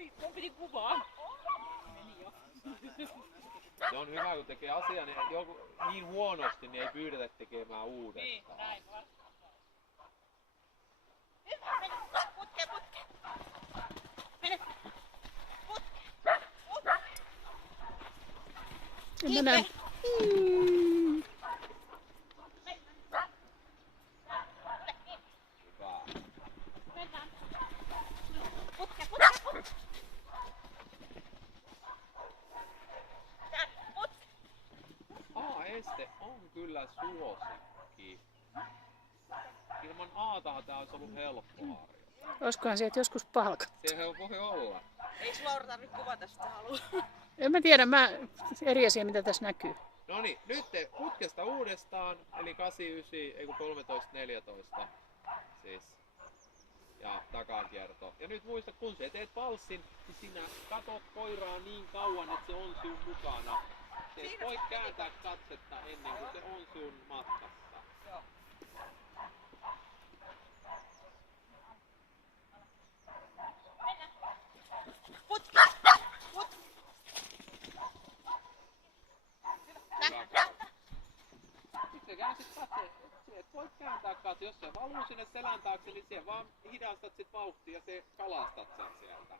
Oi, mun piti kuvaa. Meni jo. Se on hyvä, kun tekee asian niin huonosti, niin ei pyydetä tekemään uudestaan. Niin, näin vasta. Hyvä, mene. Putke. Mene. Putke. Mennään. Hyvä. Mennään. Putke. A-este on kyllä suosikki. Ilman Aatahan tää olisi ollut helppo harjoittaa. Olisikohan sieltä joskus palkat? Se voi olla. Ei sulla Laura tarvitse kuvata sitä halua. En mä tiedä, eri asia mitä tässä näkyy. Noniin, nyt putkesta uudestaan, eli 89, ei kun 13, 14. Siis. Ja takakierto. Ja nyt muista, kun sä teet valssin, niin sinä katot koiraa niin kauan, että se on sun mukana. Se et voi kääntää katsetta ennen kuin se on sun matkassa. Joo. Putke. Sitten käänsit katse. Et voi kääntää katse. Jos se valuu sinne selän taakse, niin siellä vaan hidastat sit vauhtia ja se kalastat sen sieltä.